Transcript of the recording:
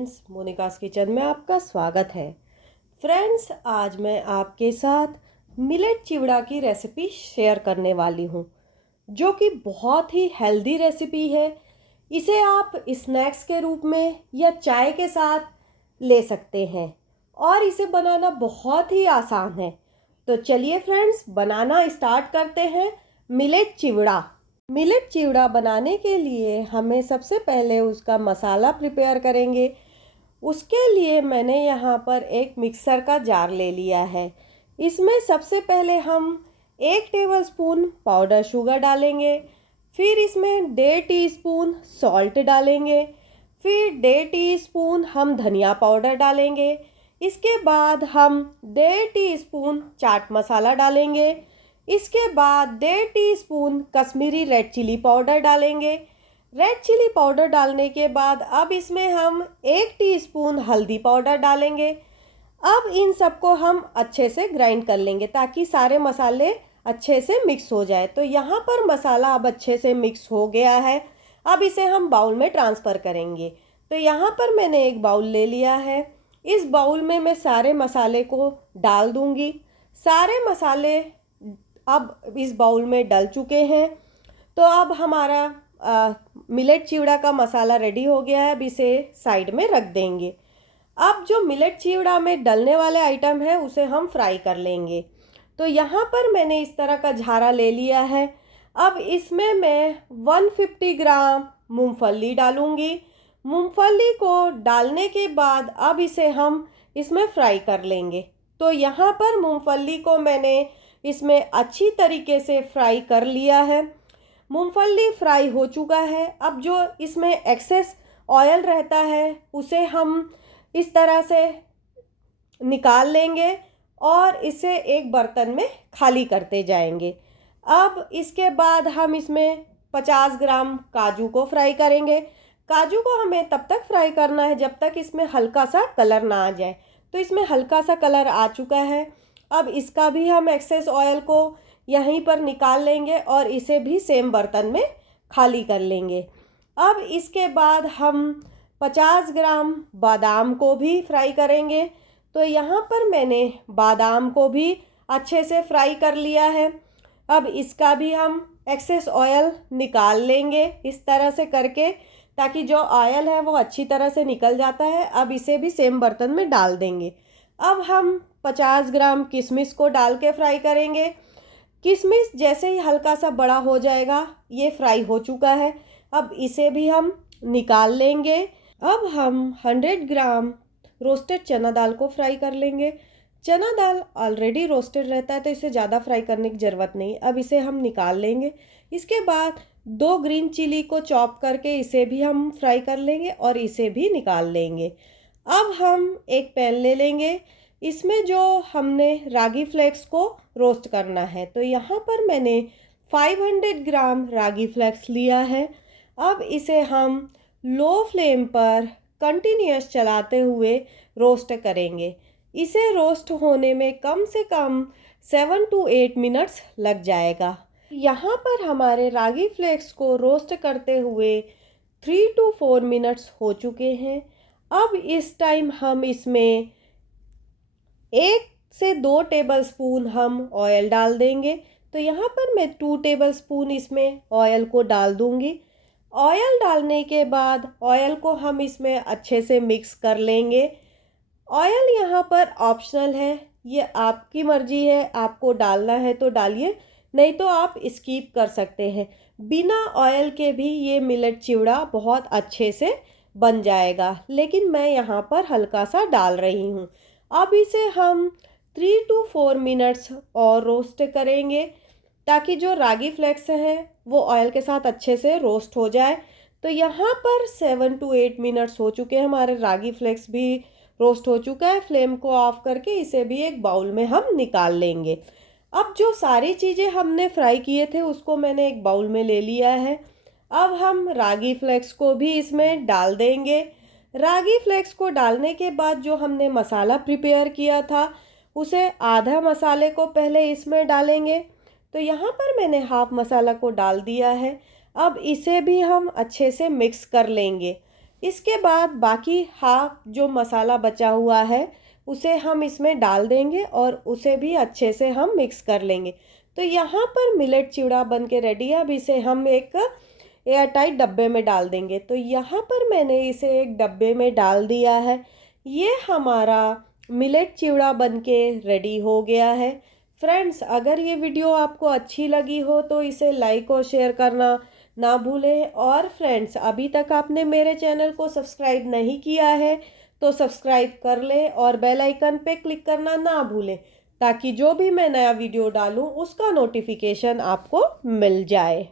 Friends, Monika's kitchen में आपका स्वागत है। फ्रेंड्स, आज मैं आपके साथ मिलेट चिवड़ा की रेसिपी शेयर करने वाली हूँ, जो कि बहुत ही हेल्दी रेसिपी है। इसे आप स्नैक्स के रूप में या चाय के साथ ले सकते हैं और इसे बनाना बहुत ही आसान है। तो चलिए फ्रेंड्स, बनाना स्टार्ट करते हैं मिलेट चिवड़ा। मिलेट चिवड़ा बनाने के लिए हमें सबसे पहले उसका मसाला प्रिपेयर करेंगे। उसके लिए मैंने यहाँ पर एक मिक्सर का जार ले लिया है। इसमें सबसे पहले हम 1 टेबलस्पून पाउडर शुगर डालेंगे, फिर इसमें 1.5 टीस्पून सॉल्ट डालेंगे, फिर 1.5 टीस्पून हम धनिया पाउडर डालेंगे। इसके बाद हम 1.5 टीस्पून चाट मसाला डालेंगे। इसके बाद 1.5 teaspoon Kashmiri red chilli powder डालेंगे। रेड चिली पाउडर डालने के बाद अब इसमें हम 1 टीस्पून हल्दी पाउडर डालेंगे। अब इन सबको हम अच्छे से ग्राइंड कर लेंगे ताकि सारे मसाले अच्छे से मिक्स हो जाए। तो यहाँ पर मसाला अब अच्छे से मिक्स हो गया है। अब इसे हम बाउल में ट्रांसफ़र करेंगे। तो यहाँ पर मैंने एक बाउल ले लिया है। इस बाउल में मैं सारे मसाले को डाल दूँगी। सारे मसाले अब इस बाउल में डल चुके हैं। तो अब हमारा मिलेट चिवड़ा का मसाला रेडी हो गया है। अब इसे साइड में रख देंगे। अब जो मिलेट चिवड़ा में डलने वाले आइटम है उसे हम फ्राई कर लेंगे। तो यहाँ पर मैंने इस तरह का झारा ले लिया है। अब इसमें मैं 150 ग्राम मूंगफली डालूँगी। मूंगफली को डालने के बाद अब इसे हम इसमें फ्राई कर लेंगे। तो यहाँ पर मूंगफली को मैंने इसमें अच्छी तरीके से फ्राई कर लिया है। मूंगफली फ्राई हो चुका है। अब जो इसमें एक्सेस ऑयल रहता है उसे हम इस तरह से निकाल लेंगे और इसे एक बर्तन में खाली करते जाएंगे। अब इसके बाद हम इसमें 50 ग्राम काजू को फ्राई करेंगे। काजू को हमें तब तक फ्राई करना है जब तक इसमें हल्का सा कलर ना आ जाए। तो इसमें हल्का सा कलर आ चुका है। अब इसका भी हम एक्सेस ऑयल को यहीं पर निकाल लेंगे और इसे भी सेम बर्तन में खाली कर लेंगे। अब इसके बाद हम 50 ग्राम बादाम को भी फ्राई करेंगे। तो यहाँ पर मैंने बादाम को भी अच्छे से फ्राई कर लिया है। अब इसका भी हम एक्सेस ऑयल निकाल लेंगे इस तरह से करके, ताकि जो ऑयल है वो अच्छी तरह से निकल जाता है। अब इसे भी सेम बर्तन में डाल देंगे। अब हम 50 ग्राम किशमिश को डाल के फ्राई करेंगे। किशमिश जैसे ही हल्का सा बड़ा हो जाएगा, ये फ्राई हो चुका है। अब इसे भी हम निकाल लेंगे। अब हम 100 ग्राम रोस्टेड चना दाल को फ्राई कर लेंगे। चना दाल ऑलरेडी रोस्टेड रहता है तो इसे ज़्यादा फ्राई करने की ज़रूरत नहीं। अब इसे हम निकाल लेंगे। इसके बाद 2 ग्रीन चिली को चॉप करके इसे भी हम फ्राई कर लेंगे और इसे भी निकाल लेंगे। अब हम एक पैन ले लेंगे। इसमें जो हमने रागी फ्लेक्स को रोस्ट करना है, तो यहाँ पर मैंने 500 ग्राम रागी फ्लेक्स लिया है। अब इसे हम लो फ्लेम पर कंटिन्यूअस चलाते हुए रोस्ट करेंगे। इसे रोस्ट होने में कम से कम 7 to 8 मिनट्स लग जाएगा। यहाँ पर हमारे रागी फ्लेक्स को रोस्ट करते हुए 3 to 4 मिनट्स हो चुके हैं। अब इस टाइम हम इसमें 1 से 2 टेबलस्पून हम ऑयल डाल देंगे। तो यहाँ पर मैं 2 टेबलस्पून इसमें ऑयल को डाल दूँगी। ऑयल डालने के बाद ऑयल को हम इसमें अच्छे से मिक्स कर लेंगे। ऑयल यहाँ पर ऑप्शनल है, ये आपकी मर्ज़ी है, आपको डालना है तो डालिए, नहीं तो आप स्किप कर सकते हैं। बिना ऑयल के भी ये मिलेट चिवड़ा बहुत अच्छे से बन जाएगा, लेकिन मैं यहाँ पर हल्का सा डाल रही हूँ। अब इसे हम 3 to 4 मिनट्स और रोस्ट करेंगे ताकि जो रागी फ्लेक्स है वो ऑयल के साथ अच्छे से रोस्ट हो जाए। तो यहाँ पर 7 to 8 मिनट्स हो चुके हैं। हमारे रागी फ्लेक्स भी रोस्ट हो चुका है। फ्लेम को ऑफ करके इसे भी एक बाउल में हम निकाल लेंगे। अब जो सारी चीज़ें हमने फ्राई किए थे उसको मैंने एक बाउल में ले लिया है। अब हम रागी फ्लेक्स को भी इसमें डाल देंगे। रागी फ्लेक्स को डालने के बाद जो हमने मसाला प्रिपेयर किया था उसे आधा मसाले को पहले इसमें डालेंगे। तो यहाँ पर मैंने हाफ मसाला को डाल दिया है। अब इसे भी हम अच्छे से मिक्स कर लेंगे। इसके बाद बाकी हाफ जो मसाला बचा हुआ है उसे हम इसमें डाल देंगे और उसे भी अच्छे से हम मिक्स कर लेंगे। तो यहाँ पर मिलेट चिवड़ा बन के रेडी है। अब इसे हम एक एयर टाइट डब्बे में डाल देंगे। तो यहाँ पर मैंने इसे एक डब्बे में डाल दिया है। ये हमारा मिलेट चिवड़ा बन के रेडी हो गया है। फ्रेंड्स, अगर ये वीडियो आपको अच्छी लगी हो तो इसे लाइक और शेयर करना ना भूलें। और फ्रेंड्स, अभी तक आपने मेरे चैनल को सब्सक्राइब नहीं किया है तो सब्सक्राइब कर लें और बेल आइकन पे क्लिक करना ना भूलें, ताकि जो भी मैं नया वीडियो डालूं उसका नोटिफिकेशन आपको मिल जाए।